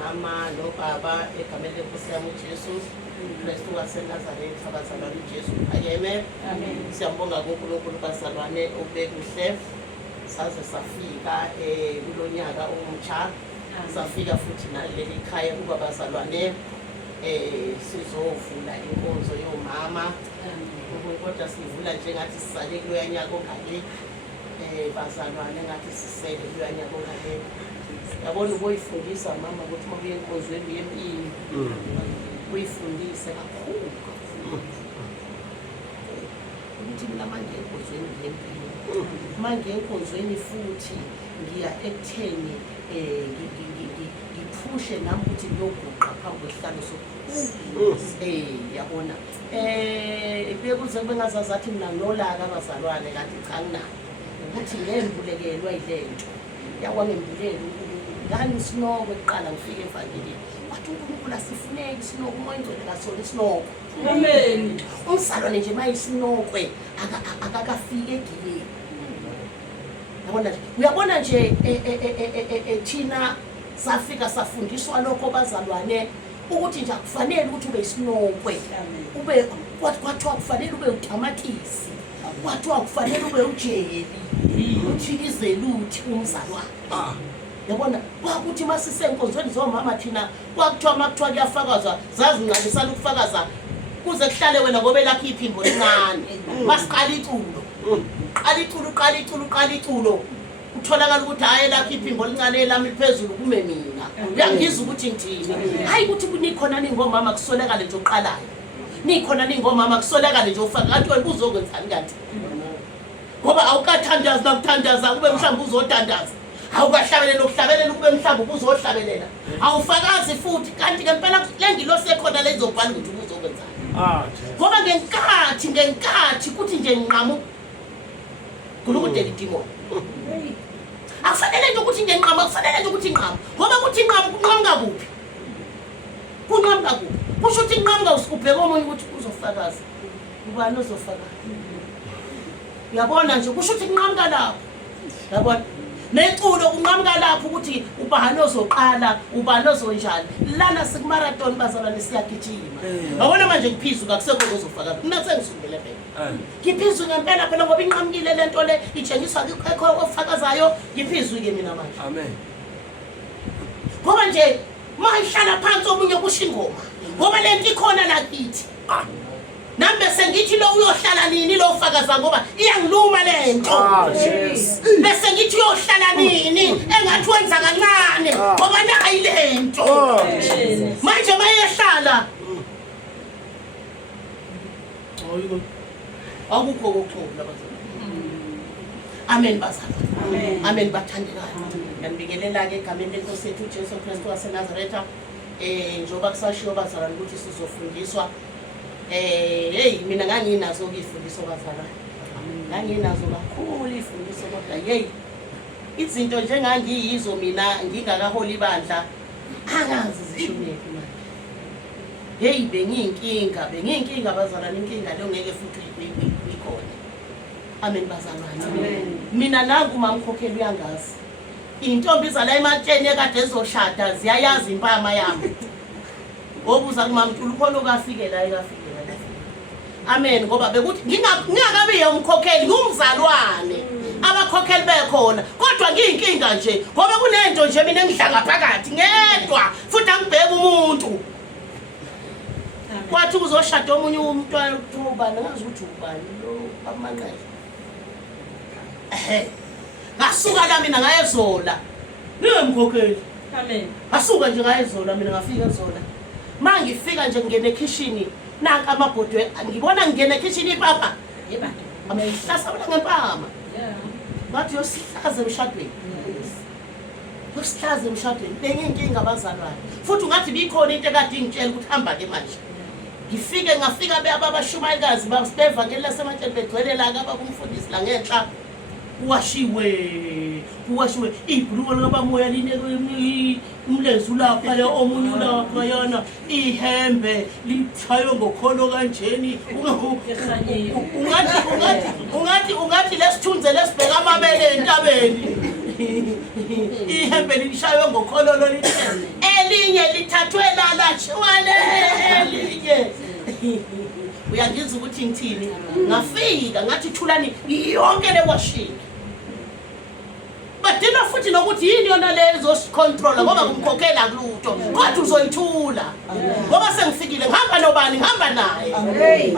mama nobaba egameni lenkosi yami uJesu Kristu waseNazaretha abazalwane uJesu ayeme. Siyabonga kuNkulunkulu bazalwane obekuhle saze safika kulonyaka omutsha safika futhi naleli khaya kuba bazalwane sizovula inkonzo yomama kodwa sivula njengathi sisale kuloya nyaka ongale bazalwane ngathi sisele kuloya nyaka ongale. Yabona ukuyifundisa mama ukuthi uma kuye enkonzweni yempilo uyifundise kakhulu ukuthi mina manje enkonzweni yempilo manje enkonzweni futhi ngiya ekutheni ngiphushe nami ukuthi ngiyoguqa phambi kwesihlalo yabona bekuze bengazazathi mina nginolaka abazalwane kanti cha nginayo ukuthi ngembulekelwa yilento yakwangembuleli ngani isinoko eqala ngifike evangelini wathi uNkulunkulu asifuneki isinoko umoya ingcwele kasona isinoko. Amen. Umzalwane nje mayisinokwe akakafike egileni. Yabona nje uyabona nje thina safika safundiswa lokho bazalwane ukuthi nje akufanele ukuthi ube isinokwe ube kwathiwa kufanele ube utamatisi kwathiwa kufanele ube ujeli uthikizela uthi umzalwane. Yabona kwakuthi masisenkonzweni zomama thina kwakuthiwa makuthiwa kuyafakazwa zazi nqalisana ukufakaza kuze kuhlale wena ngobe lakho iphimbo lincane masiqala iculo utholakala ukuthi hayi lakho iphimbo lincane lami liphezulu kume mina uyangizwa ukuthi ngithini hayi ukuthi kunikhona ningomama kusolekale nje oqalayo nikhona ningomama kusolekale nje ufaka kanti wena uzokwenzani kanti ngoba awukathandaza nakuthandaza kube mhlawumbe uzotandaza awukahlabelela ukuhlabelela kube mhlawumbe uzohlabelela awufakazi futhi kanti ngempela lengilo sekhona lezobhala ukuthi uzokwenzani ngoba ngenkathi kuthi nje nqamu kulukudela idimo akufanele nje ukuthi nje nqamu akufanele nje ukuthi nqamu ngoba kuthi nqamu kunqamuka kuphi kusho ukuthi nqamuka usikubheka omunye ukuthi uzofakaza ubani ozofakaza uyabona nje kusho ukuthi nqamuka lapho yabona neculo kunqamuka lapho ukuthi ubani ozoqala ubani ozonjani lana sikumarathon bazalwane siyagijima yabona manje ngiphizuka akusekho ozofakaza mina sengisungele phela ngiphizu ngempela phela ngoba inqamukile lento le itshengiswa ekho ofakazayo ngiphizuke mina manje. Amen. Ngoba nje mayihlala phansi omunye kusho ingoma ngoba lento ikhona lakithi nami bese ngithi lo uyohlala nini lo ufakaza ngoba iyangiluma lento bese ngithi uyohlala nini engathi wenza kancane ngoba nayi lento manje mayehlala akukho kokuxola bazalwane. Amen bazalwane. Amen bathandekayo. Ngiyabingelela ke egameni lenkosi yethu uJesu Kristu waseNazaretha njoba kusashiwo bazalwane ukuthi sizofundiswa mina nganginazo ukufundisa bazalwane nganginazo kakhulu ifundiso kodwa izinto njengangiyizo mina ngingakaholi bandla angazi zishonephi manje bengiyinkinga bazalwane inkinga leyo ngeke futhi ikhona. Amen bazalwane. Mina nangu mamkhokheli uyangazi intombi zala ematsheni ekade ezoshada ziyayazi impama yami obuza kumamthulu khona okafikela ekafika. Amen ngoba bekuthi ngingakabi umkhokheli ngumzalwane abakhokheli bekhona kodwa ngiyinkinga nje ngoba kunento nje mina engidlanga phakathi ngedwa futhi angibheka umuntu kwathi uzoshada omunye umntwana ubani ngazi ukuthi ubani lo amanqele ngasuka la mina ngayezola ngimkhokheli. Amen. Ngasuka nje ngayezola mina ngafika ezola mangifika nje ngene ekitchen nanka amabhodwe ngibona ngene ekitchen ipapa ameyihlasa bona ngempama ngathi yosihlaze emshadweni yosihlaze emshadweni benginkinga abazalwane futhi ngathi bikhona into ekade ingitshela ukuthi hamba ke manje ngafika ababashumayikazi babevangeli lasematsheni begcwele la abakumfundisi la ngenhla kuwashiwe ibhuluko likabamoya line umlenzu lapha le omunye lapha yana ihembe lithaywe ngokholo kanjeni ungathi lesithunze lesibheka amabele entabeni ihembe lishaywe ngokholo lolithe elinye lithathwe lalashiwane elinye. Uyangizwa ukuthi ngithini? Ngafika ngathi thulani yonke le washing. Badina futhi nokuthi yini yona lezo controller ngoba kumkhokhela kulutho. Kodwa uzoyithula. Ngoba sengifikile ngihamba nobani ngihamba naye.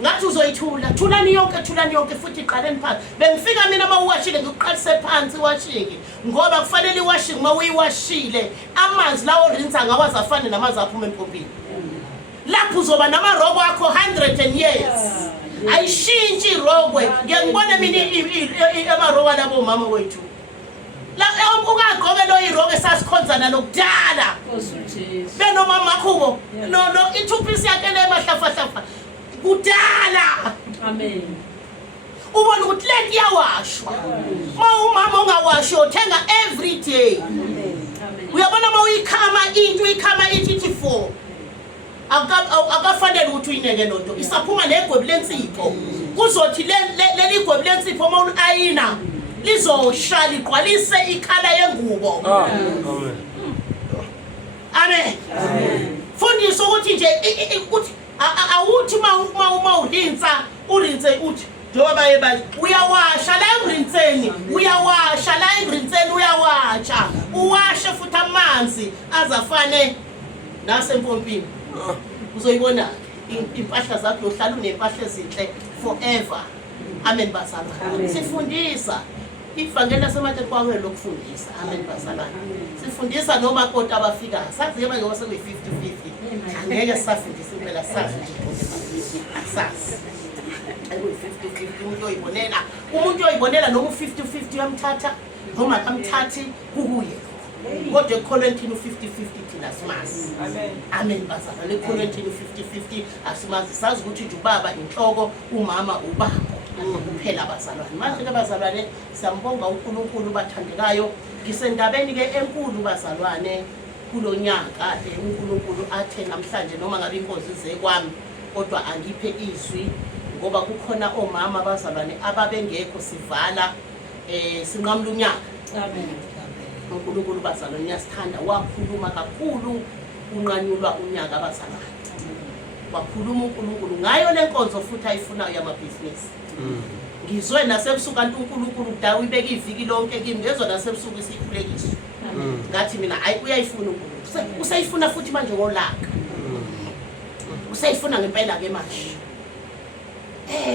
Ngathi uzoyithula. Thulani yonke futhi iqaleni phansi. Bengifika mina mawuwashile ngiqalise phansi washing ngoba kufanele iwashing mawuyiwashile amanzi lawo rinsa ngawazafana namanzi aphuma empompini. Lapho uzoba namarogwe akho 100 years. Ayishintshi irogwe. Ngiyangibona mina amarogwe labo mama wethu. La ungagqoke lo irogwe sasikhonzana lokudala. Beno mama akho no ithupisi yakhe le mahlafahlafa. Kudala. Amen. Ubona ukuthi leti yawashwa. Umama ongawashwa uthenga every day. Uyabona mawuyikhama into ithi 4. Akafanele ukuthi uyineke lonto isaphuma negwebu lensipho kuzothi leli igwebu lensipho uma ulayina lizoshala iqwalise ikhala yengubo. Amen. Fundisa ukuthi nje ukuthi awuthi uma urinse uthi njengoba yeba uyawasha la urinseni uyawasha uwashe futhi amanzi azafane nasempompini. Uzoyibona impahla zakho uhlala unempahla ezinhle forever. Amen bazalwane. Sifundisa ivangeli laseMathele kwakwelo lokufundisa. Amen bazalwane. Sifundisa noma kodwa abafika sazi yeba ngoba sekuyi 50-50 angeke safundisa impela sazi asasi ayi 50-50 umuntu oyibonela noma 50-50 yamthatha noma kamthathi kukuye. Kodwa eKolentini 50-50 thina simazi. Amen bazalwane. eKolentini 50-50 asimazi sazi ukuthi nje ubaba inhloko umama ubaba kuphela bazalwane. Manje ke bazalwane siyambonga uNkulunkulu bathandekayo ngisendabeni ke enkulu bazalwane kulonyaka uNkulunkulu athe namhlanje noma ngabe inkozi ize kwami kodwa angiphe izwi ngoba kukhona omama bazalwane ababengekho sivala sinqamla unyaka. Amen. uNkulunkulu bazalwane uyasithanda wakhuluma kakhulu unqanyulwa unyaka bazalwane. Wakhuluma uNkulunkulu ngayo lenkonzo futhi ayifunayo yamabhizinisi. Ngizwe nasebusuku kanti uNkulunkulu dawe ibeka iviki lonke kimi ngezwe nasebusuku isikhulekiswa. Ngathi mina ayi uyayifuna uNkulunkulu. Usayifuna futhi manje ngolaka. Usayifuna ngempela ke manje.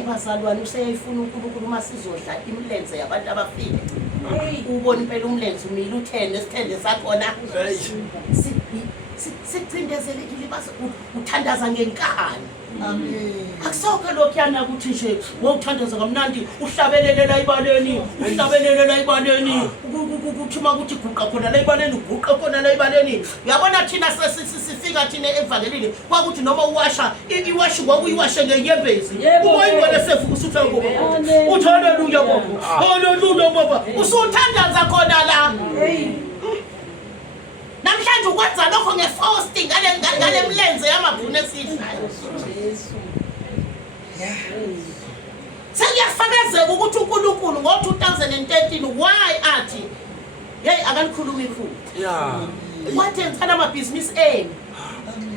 Bazalwane usayifuna uNkulunkulu masizodla imlenze yabantu abafile. Ubona impela umlenze umile uthende sithende sakhona. Sicindezelekile base uthandaza ngenkani. Amen. Akusoke lokhuyana ukuthi nje wothandaza kamnandi uhlabelele la ibaleni ukuthuma ukuthi guqa khona la ibaleni guqa khona la ibaleni. Uyabona thina sifika thina evangelini kwakuthi noma uwasha iwashi ngokuyiwashe ngenyembezi uboyibone sevuka usutha ngoba uthi haleluya baba haleluya baba usuthandaza khona la. Namhlanje ukwenza lokho ngefasting ngale mlenze yamabhunu esidlayo. Sengiyafakazela ukuthi uNkulunkulu ngo2013 why athi hey akalikhuluma ifuthi. Wathi ngithanda amabhizinisi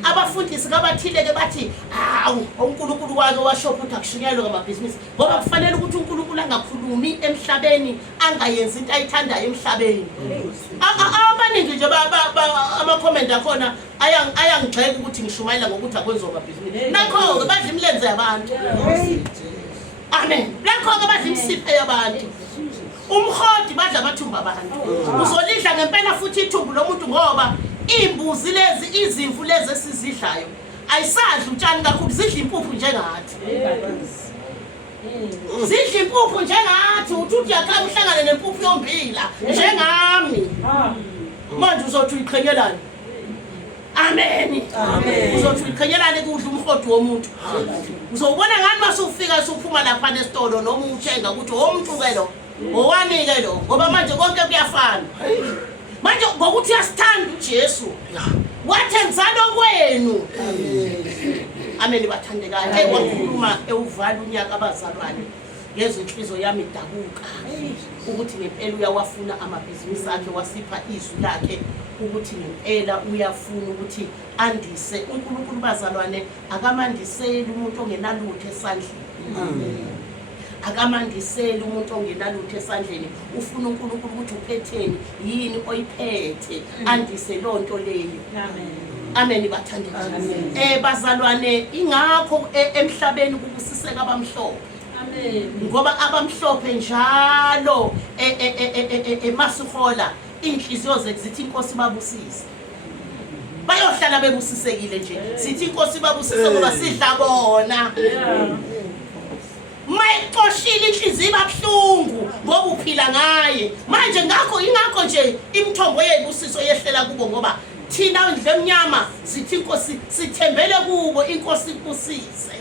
abafundisi kabathile ke bathi hawu uNkulunkulu wake washopha ukuthi akushunyelwe ngamabhizinisi ngoba kufanele ukuthi uNkulunkulu angakhulumi emhlabeni angayenzi into ayithandayo emhlabeni. Abaningi nje ama comment akhona ayangigxeka ukuthi ngishumayela ngokuthi akwenziwa amabhizinisi. Nakho ke badla imlenze yabantu. Amen. Nakho ke badla imsiphe yabantu. Umhodi badla amathumba abantu. Uzolidla ngempela futhi ithumbu lomuntu ngoba imbuzi lezi izimvu lezi esizidlayo ayisadla utshani kakhulu zidla impuphu njengathi. Zidla impuphu njengathi uthi yakha uhlangane nempuphu yombila njengami. Manje uzothi uyiqhenyelana. Amen. Uzothi uyiqhenyelana kudla umhodi womuntu. Uzobona ngani masufika suphuma lapha nesitolo noma uthenga ukuthi omuntu ke lo owani ke lo ngoba manje konke kuyafana. Manje ngokuthi uyasithanda uJesu wathenzana kwenu. Amen bathandekayo. Wakhuluma ewuvala unyaka abazalwane ngezwe inhliziyo yami idabuka ukuthi ngempela uyawafuna amabhizinisi akhe wasipha izwi lakhe ukuthi ngempela uyafuna ukuthi andise uNkulunkulu bazalwane akamandiseli umuntu ongenalutho esandleni akamandiseli umuntu ongenalutho esandleni ufuna uNkulunkulu ukuthi uphetheni yini oyiphethe andise lonto leyo amen bathandekayo bazalwane ingakho emhlabeni kubusiseka abamhlophe ngoba abamhlophe njalo emasihola inhliziyo zethu zithi inkosi babusise bayohlala bebusisekile nje sithi inkosi babusise ngoba sidla bona mayixoshile inhliziyo ibabhlungu ngoba uphila ngaye manje ingakho nje imithombo yebusiso yehlela kubo ngoba thina endle emnyama sithi inkosi sithembele kubo inkosi ibusise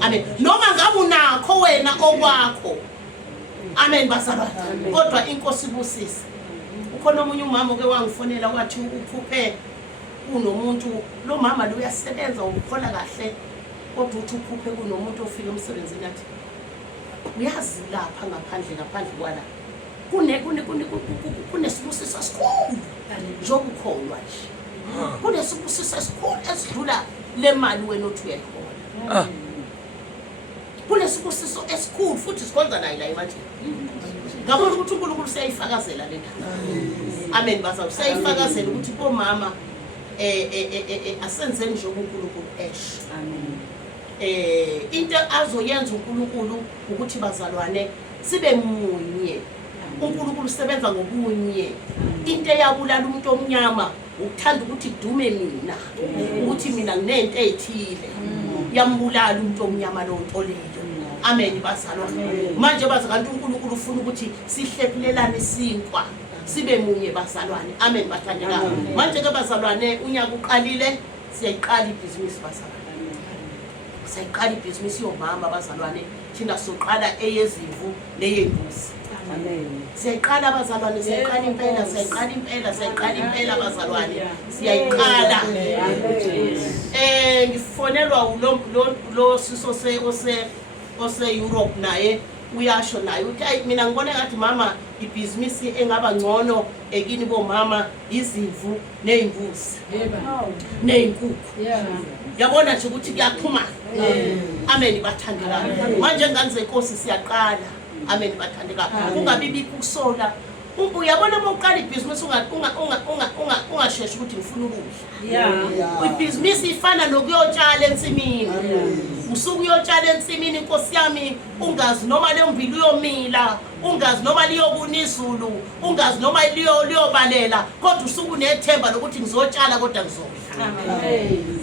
amen noma ngabe unakho wena okwakho amen bazalwane kodwa inkosi ibusise ukhona omunye umama ke wangifonela wathi ukhuphe kunomuntu lo mama lo uyasebenza ukhola kahle kodwa uthi ukhuphe kunomuntu ofika emsebenzini athi uyazi lapha ngaphandle kwala kunesibusiso esikhulu njengoba ukholwa nje kunesibusiso esikhulu esidlula le mali wena othi uyayihola kunesibusiso esikhulu futhi sikhonza naye la emanjeni ngabona ukuthi uNkulunkulu siyayifakazela le ndaba amen bazalwane siyayifakazela ukuthi bomama asenzeni njengoba uNkulunkulu esho amen into azoyenza uNkulunkulu ukuthi bazalwane sibe munye uNkulunkulu usebenza ngobunye into eyabulala umuntu omnyama ukuthanda ukuthi kudume mina ukuthi mina nginento ezithile yambulala umuntu omnyama lo nto leyo amen bazalwane manje bazalwane uNkulunkulu ufuna ukuthi sihlephulelane isinkwa sibe munye bazalwane amen bathandekayo manje ke bazalwane unyaka uqalile siyayiqala ibhizinisi bazalwane siyayiqala ibhizinisi yomama bazalwane thina soqala eyezimvu neyembuzi amen siyayiqala bazalwane siyayiqala impela bazalwane siyayiqala ngifonelwa lo siso ose Europe naye uyasho naye uthi ayi mina ngibona ngathi mama ibhizinisi engaba ngcono ekini bomama izimvu nezimbuzi nezinkukhu yabona nje ukuthi kuyaxhumana amen bathandekayo manje ngani zenkosi siyaqala amen bathandekayo kungabi bikho ukusola uyabona mawuqala ibhizinisi ungasheshe ukuthi ngifuna ukudla ibhizinisi ifana nokuyotshala ensimini usuku uyotshala ensimini inkosi yami ungazi noma le mvilo uyomila ungazi noma liyokuna izulu ungazi noma liyobalela kodwa usuku unethemba lokuthi ngizotshala kodwa ngizodla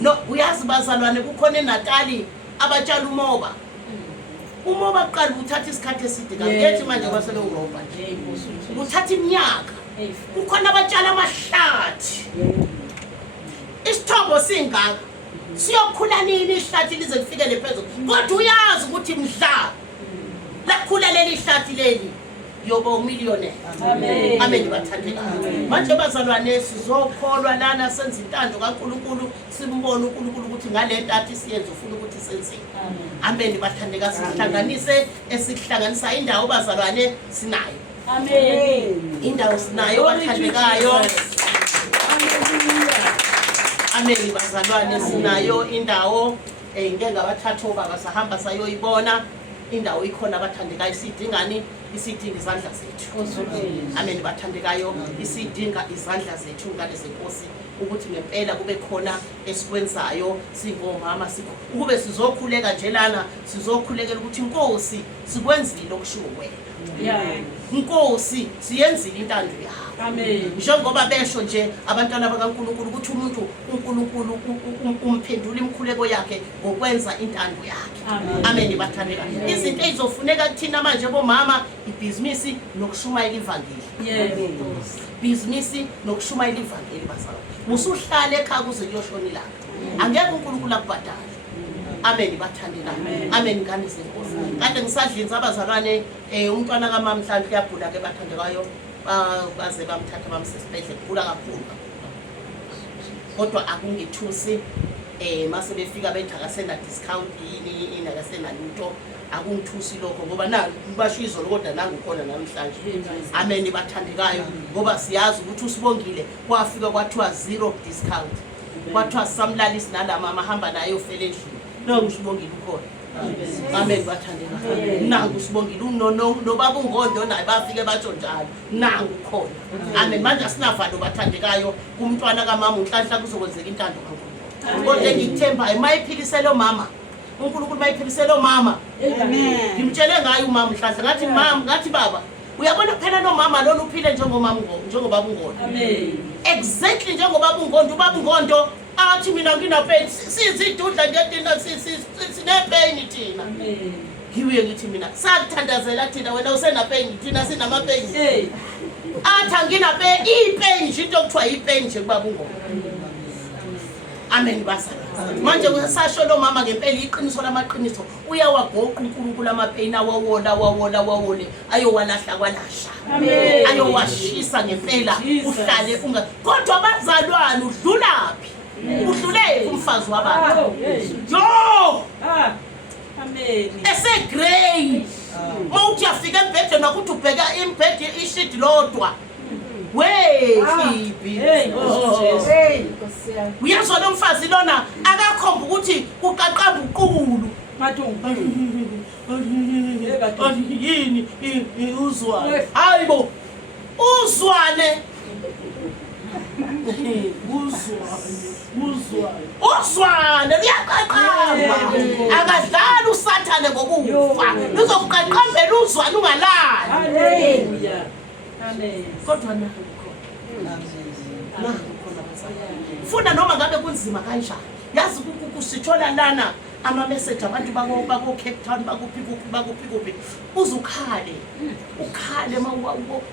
no uyazi bazalwane kukhona eNatali abatshala umoba kuqala uthatha isikhathi eside kanti manje basele uroba nje uthatha iminyaka kukhona abatshala amahlathi isithombo singaka siyokhula nini ihlathi lize kufikele phezulu kodwa uyazi ukuthi mdla lakhula leli hlathi leli yoba umillionaire amen bathandekayo manje bazalwane sizokholwa lana senza intando kaNkulunkulu simbone uNkulunkulu ukuthi ngale nto athi siyenze ufuna ukuthi senzeni amen bathandeka sihlanganise esihlanganisa indawo bazalwane sinayo amen indawo sinayo bathandekayo amen bazalwane sinayo indawo ngeke ngabathatha obaba sahamba sayoyibona indawo ikhona bathandekayo isidingani isidinga izandla zethu amen bathandekayo isidinga izandla zethu ngale zenkosi ukuthi ngempela kube khona esikwenzayo singomama ukube sizokhuleka nje lana sizokhulekela ukuthi inkosi sikwenzile okushiwo wena inkosi siyenzile intando yakho amen njengoba besho nje abantwana bakaNkulunkulu ukuthi umuntu uNkulunkulu umphendula imkhuleko yakhe ngokwenza intando yakhe amen bathandeka izinto ezizofuneka kuthina manje bomama ibhizinisi nokushumayela ivangeli ibhizinisi nokushumayela ivangeli bazalwane musuhlala ekhaya kuze kuyoshona ilanga angeke uNkulunkulu akubhadale amen bathandeka amen ngani zenkosi kade ngisadlinza abazalwane umntwana kaMama mhlanje uyagula ke bathandekayo baze bamthatha bamsesibhedlela kukhula kakhulu kodwa akungithusi mase befika bethi akasena discount yini akasena lutho akungithusi lokho ngoba nangu basho izolo kodwa nangu khona namhlanje. Amen bathandekayo ngoba siyazi ukuthi uSibongile kwafika kwathiwa 0 discount. Kwathiwa samlalisi nalama ahamba naye ofele endlini. Nangu uSibongile ukhona. Amen bathandekayo. Nangu uSibongile nobaba uNgondo naye bafike batsho njalo. Nangu khona. Amen manje asinavalo bathandekayo kumntwana kaMama uNhlanhla kuzokwenzeka intando kaNkulunkulu. Kodwa ngikuthembayo mayiphiliselo mama uNkulunkulu mayiphiliselo mama. Amen. Ngimtshele ngayo uMama uNhlanhla ngathi mama ngathi baba uyabona phela no mama lona uphile njengobaba uNgondo. Amen. Exactly njengobaba uNgondo ubaba uNgondo athi mina nginapeni sizidudla ngetina sinepeni thina. Amen. Ngibuye ngithi mina sakuthandazela thina wena usenapeni thina sinamapeni. Athi anginape ipeni nje into okuthiwa ipeni nje kubaba uNgondo. Amen basa. Manje usasho lo mama ngempela iqiniso lamaqiniso uyawagoqa uNkulunkulu amapeni awawole ayowalahla kwalasha. Amen. Ayowashisa ngempela uhlale unga kodwa abazalwane udlulapi. Udlule umfazi wabantu. Yo! Amen. Ese grey. Mawuthi afika embhedeni ukuthi ubheka imbhedi ishidi lodwa. Kibi. Uyazwa lo mfazi lona akakhomba ukuthi uqaqamba uqulu. Yini uzwane. Hayibo. Uzwane. Uzwane liyaqaqamba. Akadlala uSathane ngokufa. Uzokuqaqambela uzwane ungalali. Haleluya. Amen. Kodwa na funa noma ngabe kunzima kanjani yazi kusithola lana ama message abantu bako Cape Town bakuphi uzukhale ukhale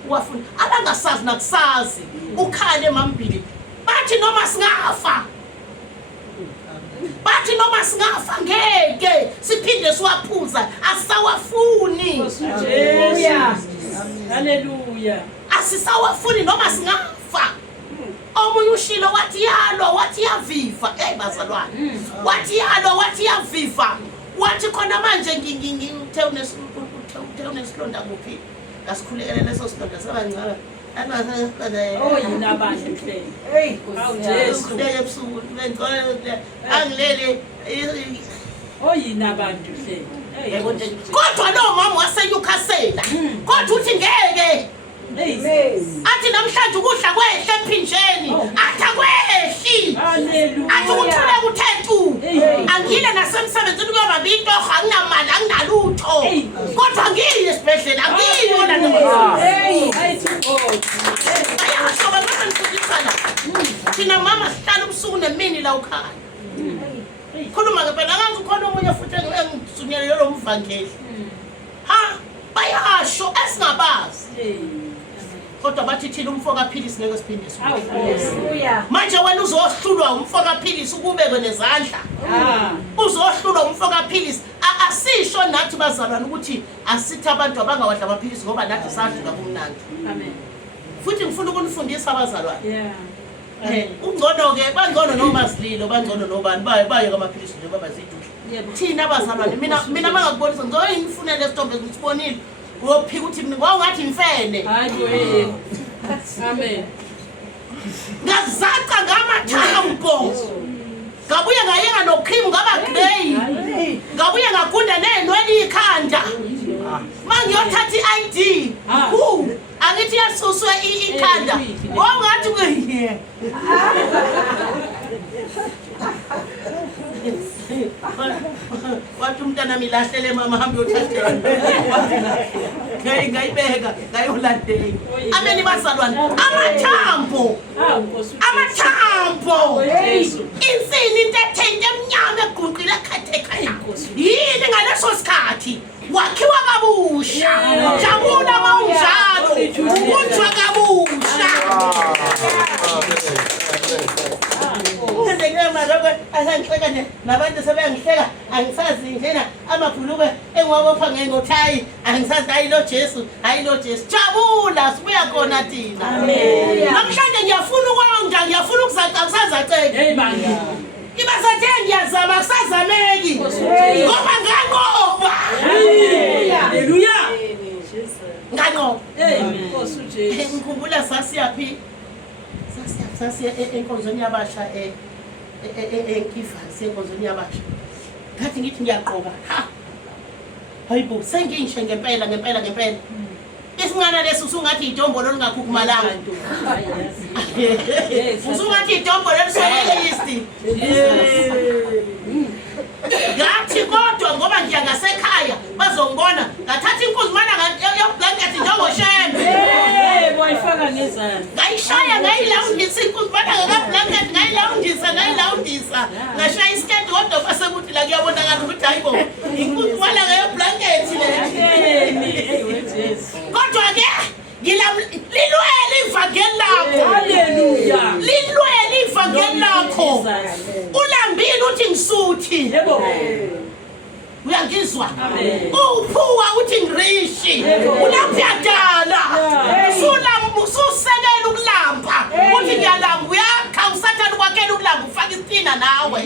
wafuna abangasazi nakusazi ukhale mambili bathi noma singafa ngeke siphinde siwaphuza asawafuni. Haleluya. Asisawafuni noma singafa. Omunye ushilo wathi yaviva. Bazalwane. Wathi yaviva. Wathi khona manje ngithe unesilonda kuphi. Ngasikhulekela leso silonda sabancane. Yina abantu hle. Jesu leke ebusuku angilele yina abantu hle. Kodwa lo mama wasenyukhasela kodwa uthi ngeke athi namhlanje ukudla kwehle emphinjeni athi akwehli athi ukuthule kuthethu angile nasemsebenzini kuyoba bintoho anginamali anginalutho kodwa ngiye esibhedlela angiyona ayashoba basenifundisana thina mama sihlala ubusuku nemini la ukhaya khuluma ngempela ngazi ukhona omunye futhi engisunyelele lo mvangeli bayasho esingabazi kodwa bathi thina umfo kaPhilisi ngeke siphindise. Haleluya. Manje wena uzohlulwa umfo kaPhilisi ukubekwe nezandla. Uzohlulwa umfo kaPhilisi asisho nathi bazalwane ukuthi asithi abantu abangawadla amaphilisi ngoba nathi sadlula kumnandi. Amen. Futhi ngifuna ukunifundisa abazalwane. Ungcono ke bangcono noma sililo bangcono nobani baye kamaphilisi nje baba zidudla. Thina abazalwane mina mangakubonisa ngizoyinifunela esitombe ngisibonile. Wophika uthi ngathi mfene. Hayi Amen. Ngazaca ngamathambo. Ngabuye ngayenga nokhrimu ngaba grey. Ngabuye ngagunda nenwele ikhanda. Mangiyothatha iID. Angithi yasuswe ikhanda. Ngathi kuyiye. Wathi umntana milahlele mama hambe uyothatha. Ngayibeka ngayolandela. Amen bazalwane. Amathambo. Insini into emnyama eguqile ekhathekayo. Yini ngaleso sikhathi wakhiwa kabusha. Jabula mawunjalo. Unjwa kabusha. Asangixeka nje nabantu sebengihleka angisazi njena amabhuluke engiwabopha ngengothayi angisazi hayi lo Jesu jabula sibuya khona thina. Amen. Namhlanje ngiyafuna ukwanda ngiyafuna ukuzacacisacela. Hey manje ibasathe ngiyazama kusazameki ngoba nganqoba. sasiye enkonzweni yabasha enkifani senkonzweni yabasha ngathi ngithi ngiyaqoka hayibo sengingishe ngempela isincane leso usungathi idombolo lingakhukumalanga usungathi idombolo lisoyelisti ngathi kodwa ngoba nje ngasekhaya bazongibona ngathatha inkuzumana yoblanket njengoshembe boyifaka ngezandla ngayishaya ngayilawundisa inkuzumana ngakablanket ngayilawundisa ngashaya isiketi kodwa basekuthi la kuyabonakala ukuthi hayibo inkuzumana ngayoblanket le kodwa-ke lilwele ivangeli lakho haleluya lilwele ivangeli lakho ulambile uthi ngisuthi uyangizwa uphuwa uthi ngirishi ulapha yadala ususekela ukulamba uthi ngiyalamba uyakha usathana ukwakhela ukulamba ufaka isitina nawe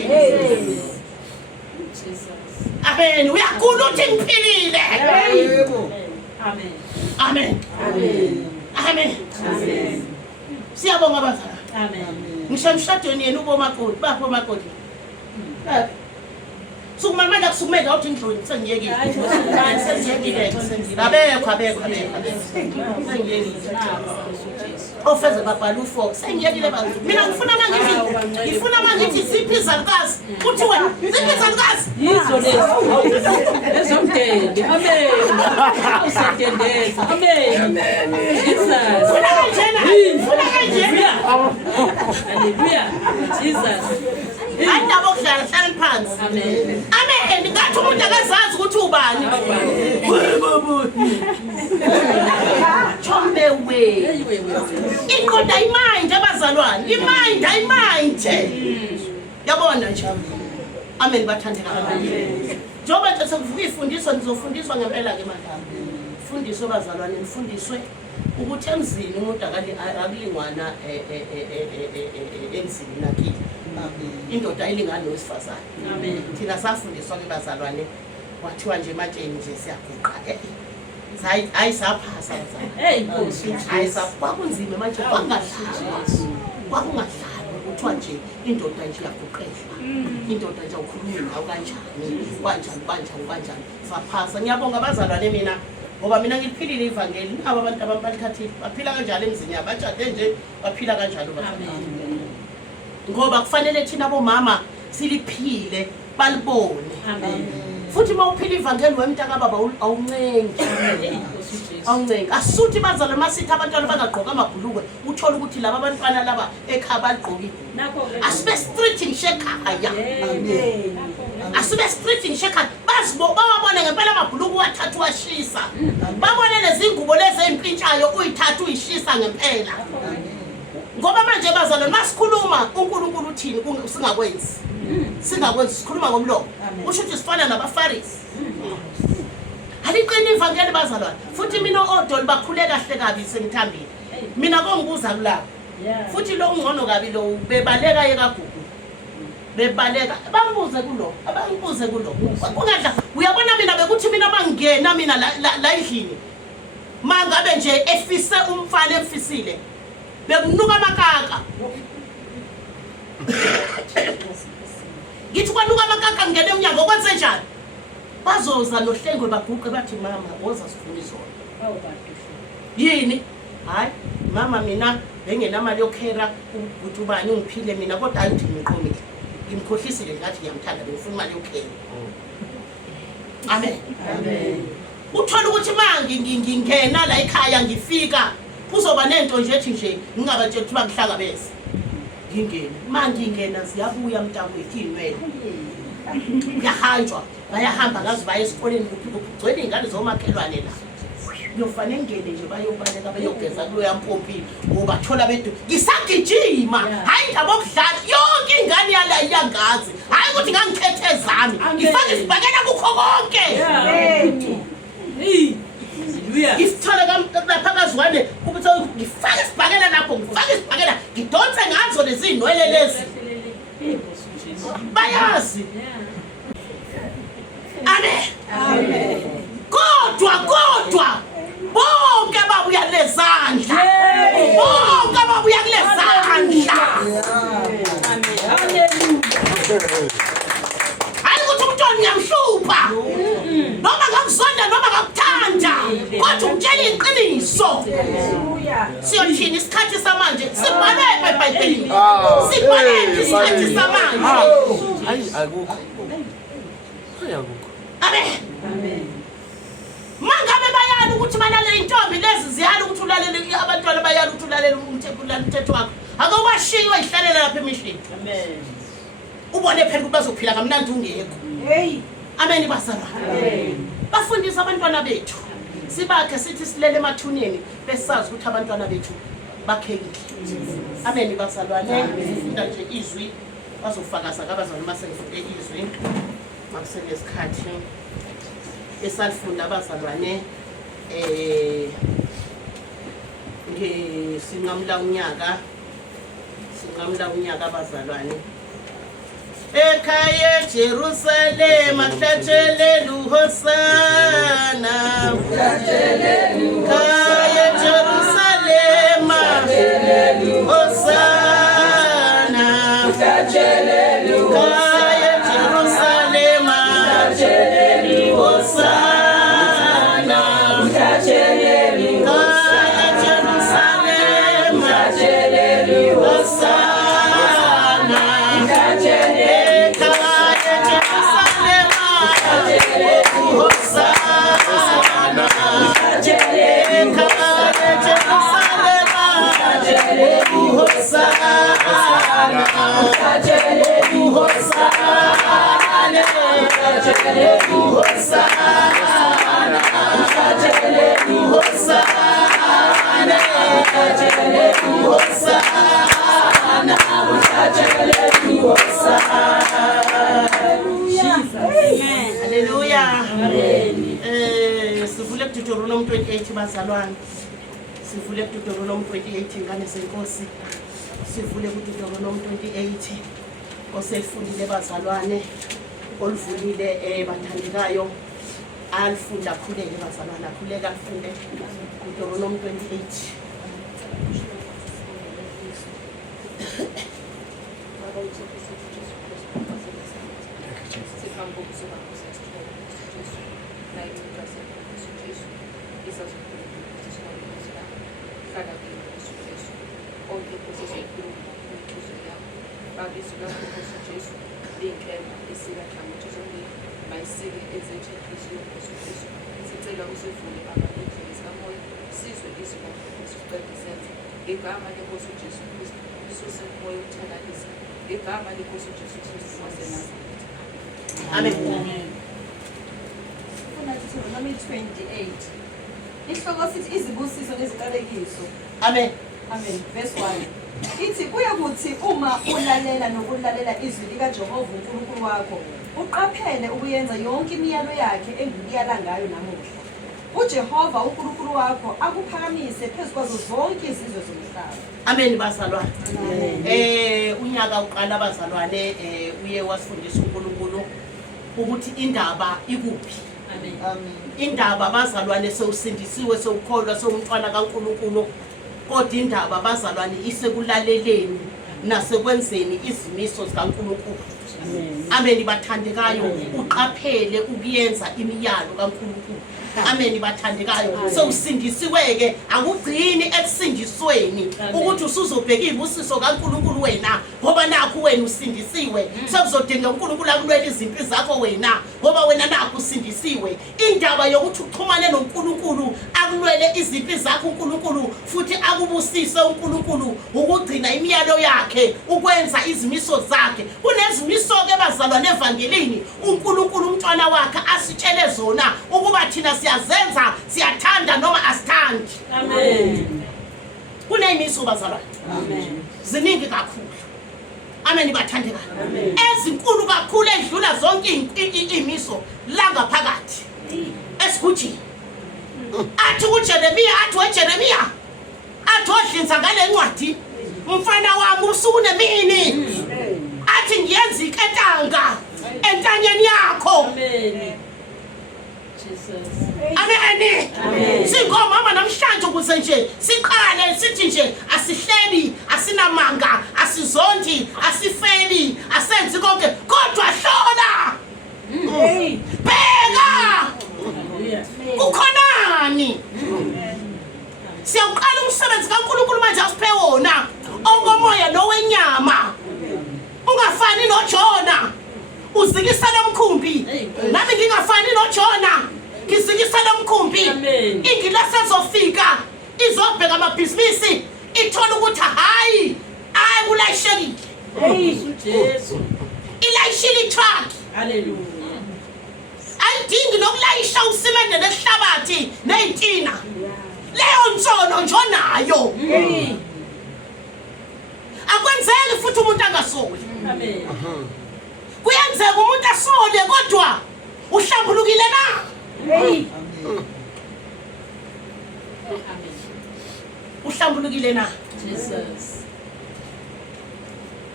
amen uyakula uthi ngiphilile amen amen amen siyabonga bazala amen ngisho emshadweni yenu ubomakoti bapho omakoti sukumamanda kusukumele awuthi ngidluli sengiyekile abekho ofeze babhala u4 sengiyekile bantu mina ngifuna mangithi ziphi izalukazi uthi wena ziphi izalukazi yizo lezomdende amen usentendeza amen Jesus funa kanjena haleluya Jesus hayi ndaba okudlala hlala phansi amen ngathi umuntu akazazi ukuthi ubani chombewe inqondo ayimanje abazalwane imanje yabona nje amen bathandekayo njengoba nje sekuvuka ifundiswa nizofundiswa ngempela-ke madala fundiswe bazalwane nifundiswe ukuthi emzini umuntu akulingwana emzini nakini indoda ayilingani nowesifazane thina safundiswa-ke bazalwane kwathiwa nje ematsheni nje siyaguqa hayi saphasa hayi kwakunzima manje kwakungadlalwa kuthiwa nje indoda nje iyaguqeshwa indoda nje awukhulumi nawo kanjani saphasa ngiyabonga abazalwane mina ngoba mina ngiliphilile ivangeli nabo abantu abambalikhathile baphila kanjalo emzini yabo batshade nje baphila kanjalo ngoba kufanele thina bomama siliphile balibone futhi mawuphila ivangeli wemntaka baba awuncengi asuthi bazalwane masithi abantwana bangagqoka amabhulukwe uthola ukuthi laba abantwana laba ekhaya baligqokile asibe street ngishekhaya asibe street ngishekhaya bawabone ngempela amabhulukwe wathatha washisa babone lezingubo lezi empintshayo uyithatha uyishisa ngempela ngoba manje bazalwane masikhuluma uNkulunkulu uthini singakwenzi sikhuluma ngomlomo usho ukuthi sifana nabafarisi aliqini ivangeli bazalwane futhi mina odoli bakhule kahle kabi semthambile mina kongibuza kulabo futhi lo ungcono kabi lo bebaleka yekagugu bebaleka bangibuze kulo kungadla uyabona mina bekuthi mina mangena mina la endlini mangabe nje efise umfana efisile bekunuka amakaka ngithi kwanuka amakaka ngene emnyango kwenze njani bazoza nohlengwe baguqe bathi mama woza sifuna izona yini hayi mama mina bengenamali yokhera ukuthi ubani ungiphile mina kodwa ayithi ngiqomile ngimkhohlisile ngathi ngiyamthanda bengifuna imali yokhera amen uthola ukuthi manje ngingena la ekhaya ngifika kuzoba nento nje ethi nje ngingabatshela ukuthi bangihlangabeze ngingena manje ngingena siyabuya mntakwethu inwele yahanjwa bayahamba ngazi baye esikoleni kugcwele ingane zomakhelwane la ngiyofane ngene nje bayobaleka bayogeza kulo yampompi ngobathola bedu ngisagijima hayi indaba okudlala yonke ingane yala iyangazi hayi ukuthi ngangikhethe zami ngifake isibhakela kukho konke ngifithole lapha kazwane ukuthi ngifake isibhakela lapho ngifake isibhakela ngidonse ngazo lezi inwele lezi bayazi amen kodwa bonke babuya kulezandla bonke babuya kulezandla kodwa ukutshela iqiniso. Siyothini isikhathi samanje sibhalwe eBhayibhelini. Sibhalwe isikhathi samanje. Hayi akukho. Amen. Mangabe bayala ukuthi balale intombi lezi ziyala ukuthi ulalele abantwana bayala ukuthi ulalele umthetho wakho. Akawashiywe ihlalela lapha emishini. Amen. Ubone phela ukuthi bazophila kamnandi ungekho. Amen bazalwane. Amen. Bafundisa abantwana bethu. Sibakhe sithi silele emathuneni besazi ukuthi abantwana bethu bakhekile. Amen bazalwane. Sifunda nje izwi bazofakaza kabazalwane masengifunde izwi. Makusenesikhathi esalifunda abazalwane sinqamla unyaka abazalwane ekhaya Jerusalem ahlatshelela uhosana ekhaya Jerusalem hosana ekhaya Jerusalem hosana Hallelujah. Sivule Deuteronomy 28 bazalwane. Sivule Deuteronomy 28 ngane senkosi. Sivule Deuteronomy 28 osefundile bazalwane. Oluvulile bathandekayo. Alifunda khuleke bazalwane, akhuleka afunde Deuteronomy 28. Amen. Deuteronomy 28. Ihloko sithi izibusiso neziqalekiso. Amen. Amen. Verse 1. Ithi kuya kuthi uma ulalela nokulalela izwi likaJehova uNkulunkulu wakho, uqaphele ukuyenza yonke imiyalo yakhe engikuyala ngayo namuhla. uJehova uNkulunkulu wakho akuphakamise phezukwazo zonke izizwe zomhlaba. Amen bazalwane. Unyaka uqala bazalwane uye wasifundisa uNkulunkulu ukuthi indaba ikuphi. Amen. Indaba bazalwane sewusindisiwe sewukholwa sewumntwana kaNkulunkulu. Kodwa indaba bazalwane isekulaleleni nasekwenzeni izimiso zikaNkulunkulu. Amen bathandekayo, uqaphele ukuyenza imiyalo kaNkulunkulu. Amen bathandekayo. Sewusindisiwe-ke akugcini ekusindisweni ukuthi usuzobheka ibusiso kaNkulunkulu wena ngoba nakho wena usindisiwe. Sekuzodinga uNkulunkulu akulwele izimpi zakho wena ngoba wena nakho usindisiwe. Indaba yokuthi uxhumane noNkulunkulu akulwele izimpi zakho uNkulunkulu futhi akubusise uNkulunkulu ukugcina imiyalo yakhe, ukwenza izimiso zakhe. Kunezimiso-ke bazalwane evangelini uNkulunkulu umntwana wakhe asitshele zona ukuba thina siyazenza, siyathanda noma asithandi. Amen. Kuneyimiso bazalwane. Amen. Ziningi kakhulu. Amen bathandeka. Amen. Ezinkulu kakhulu edlula zonke imiso la ngaphakathi. Esikuthi athi uJeremiya athi weJeremiya athi odlinza ngale ncwadi umfana wami usunemini athi ngiyenza iketanga entanyeni yakho. Amen. Jesus. Amen. Amen. Singomama namhlanje ukuze nje siqale sithi nje asihlebi, asinamanga, asizondi, asifeli, asenzi konke kodwa hlola. Bheka Hallelujah. ukhonani ngani. Siyawuqala umsebenzi kaNkulunkulu manje asiphe wona ongomoya nowenyama. Ungafani noJona uzikisa lomkhumbi. Nami ngingafani noJona ngizikisa lomkhumbi. Ingilosi ezofika izobheka amabhizinisi ithola ukuthi hayi ulayishekile. Jesu. Ilayishile truck. Hallelujah. Ayidingi nokulayisha usimende nehlabathi nezintina. Leyo nsono nje onayo. Akwenzeki futhi umuntu angasoli. Amen. Kuyenzeka umuntu asole kodwa uhlambulukile na. Uhlambulukile na. Jesus.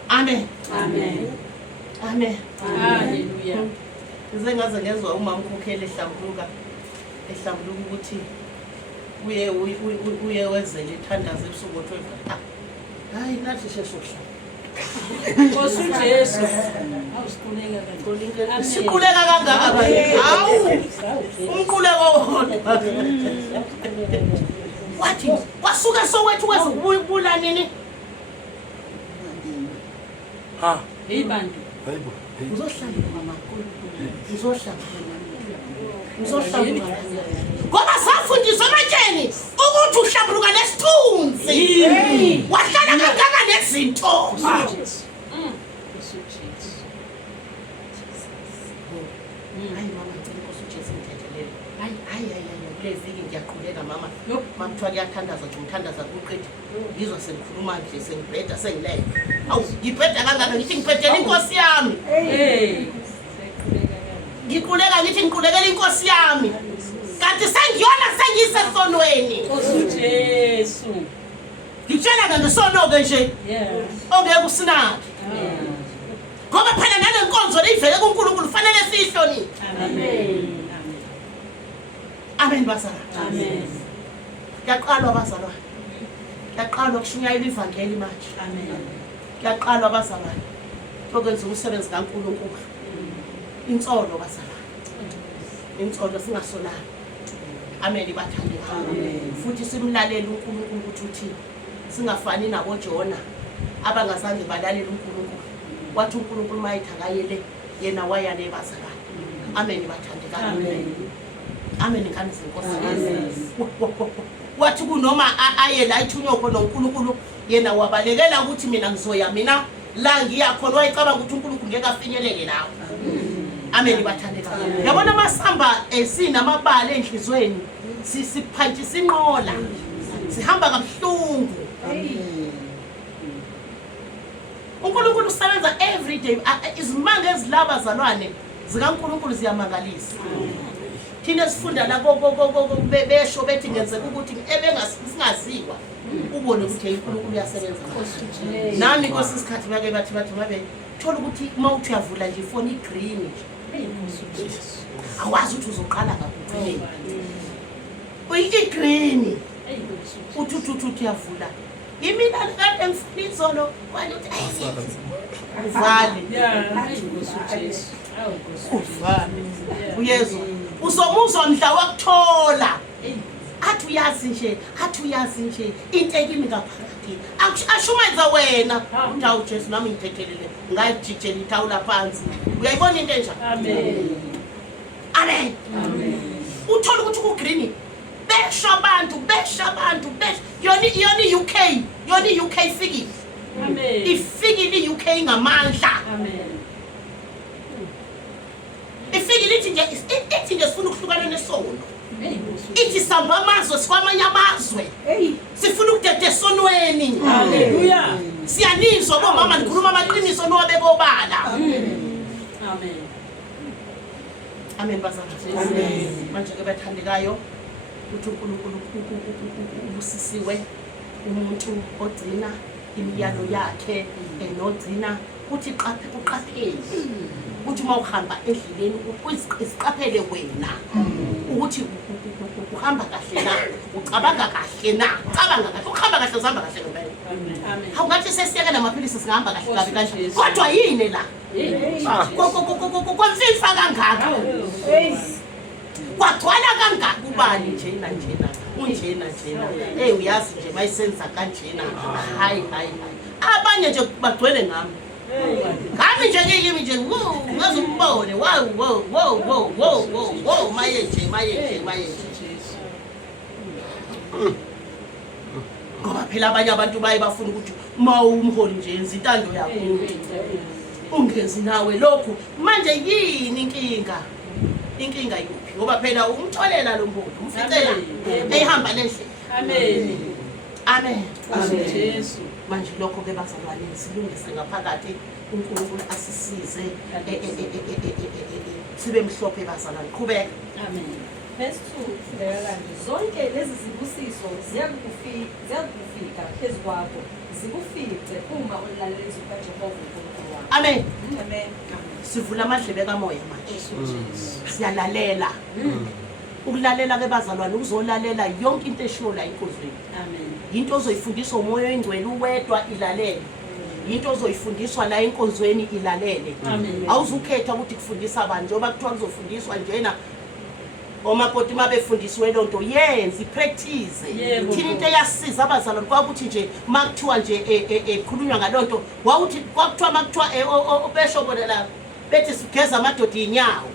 Amen. Amen. Amen. Hallelujah. Ngizengaze ngezwe umama ukhokhela ehlambuluka ukuthi uye wezele ithandaze ebusuku ngo-12. Hayi nathi shesohla. Nkosi uJesu. Awusiquleka kanjani? Siquleka kangaka manje. Hawu. Umquleko wodwa. Wathi wasuka sowethu wezibula nini? Ha. Hey bantu. Hayibo. Uzohlala mama uzohlala. Uzohlala. Ngoba safundiswa ematsheni ukuthi uhlambuluka nesithunzi. Wahlala kangaka nezinto. Jesu. Hayi mama ngicela Nkosi uJesu ngithethelele. Hayi kuleviki ngiyaqhubeka mama. Makuthiwa kuyathandaza nje ngithandaza kuqedwe. Ngizwa sengikhuluma nje sengibheda sengileyo. Awu ngibheda kangaka ngithi ngibhedela inkosi yami. Ngiquleka ngithi ngiqulekela inkosi yami. Kanti sengiyona sengiyisesonweni. Nkosi uJesu. Ngitshela ngesono-ke nje ongeke usinake. Ngoba phela nale nkonzo leyivele kuNkulunkulu fanele siyihloniphe. Amen. Amen bazalwane. Amen. Kuyaqalwa bazalwane. Kuyaqalwa kushunyayelwa ivangeli manje. Amen. Kuyaqalwa bazalwane. Lokwenza umsebenzi kaNkulunkulu. Insolo bazalwane. Insolo singasolanga. Amen bathandekayo. Futhi simlalele uNkulunkulu ukuthi uthini. Singafani naboJona abangazange balalela uNkulunkulu. Wathi uNkulunkulu mayithakayele yena wayane bazalwane. Amen bathandekayo. Amen. Amen inkani zenkosi. Wathi kunoma aye la ithunywa khona uNkulunkulu yena wabalekela ukuthi mina ngizoya mina la ngiyakhona wayicabanga ukuthi uNkulunkulu ngeke afinyelele lawo. Amen bathandekayo. Yabona amasamba esinamabala enhlizweni siphantshisa inqola. Sihamba kabuhlungu. uNkulunkulu usebenza every day. Izimanga ezilaba zalwane zikaNkulunkulu ziyamangalisa. Thina sifunda la besho bethi ngenzeka ukuthi ebengasingaziwa ubone ukuthi uNkulunkulu uyasebenza. Nami Nkosi isikhathi bake bathi mabe thola ukuthi uma uthi uyavula nje ifoni igreen awazi ukuthi uzoqala ngakuphi. Uyigreen uthi uyavula. Imina kade ngifuna izolo wathi uvale. Uvale. Uyezwa uzomuzwa mhla wakuthola. Athi uyazi nje into ekimi ngaphakathi. Ashumayeza wena. Utawu Jesu nami ngithethelele ngajijela ithawula phansi. Uyayibona into enjani? Amen. Amen. Uthola ukuthi ku green besha abantu yoni UK fikile. Amen. Ifikile UK ngamandla. Amen. Ifikile ithi nje sifuna ukuhlukana nesono. Ithi samba amazwe sikwamanye amazwe. Sifuna ukudede esonweni. Hallelujah. Siyanizwa bomama nikhuluma amaqiniso nowabekobala. Amen. Amen bazalwane. Amen. Manje ke bathandekayo ukuthi uNkulunkulu ubusisiwe umuntu ogcina imiyalo yakhe enogcina uthi uqaphele ukuthi uma uhamba endleleni uziqaphele wena ukuthi uhamba kahle na ucabanga kahle na cabanga kahle ukuhamba kahle uzihamba kahle ngempela. Amen. Awungathi sesiyeke namaphilisi singahamba kahle kahle kodwa yini la komfifa kangaka kwagcwala kangaka ubani njena unjena uyazi nje mayisenza kanjena hayi abanye nje bagcwele ngami nje kimi nje ngazumbone wow maye nje ngoba phela abanye abantu baye bafuna ukuthi umholi nje yenza intando yakho ungenzi nawe lokhu manje yini inkinga yuphi ngoba phela umtholela lo mholi umficela ehamba lehle amen Jesu manje lokho ke bazalwane silungise ngaphakathi uNkulunkulu asisize sibe mhlophe bazalwane qhubeka amen. Verse 2 sibeka kanje zonke lezi zibusiso ziyakufika phezu kwakho zikufice uma ulalela izwi kaJehova uNkulunkulu wakho. amen Amen. sivula amadlebe kamoya manje siyalalela ukulalela ke bazalwane uzolalela yonke into eshiwo la enkonzweni Amen. into ozoyifundiswa umoya oyingcwele uwedwa ilalele into ozoyifundiswa la enkonzweni ilalele awuzukhetha ukuthi kufundisa abantu njengoba kuthiwa kuzofundiswa njena omakoti mabefundisiwe lonto yenze ipractice thina into eyasiza abazalwane kwakuthi nje makuthiwa nje ekhulunywa ngalonto wawuthi kwakuthiwa makuthiwa obeshobona la bethi sigeza amadoda inyawo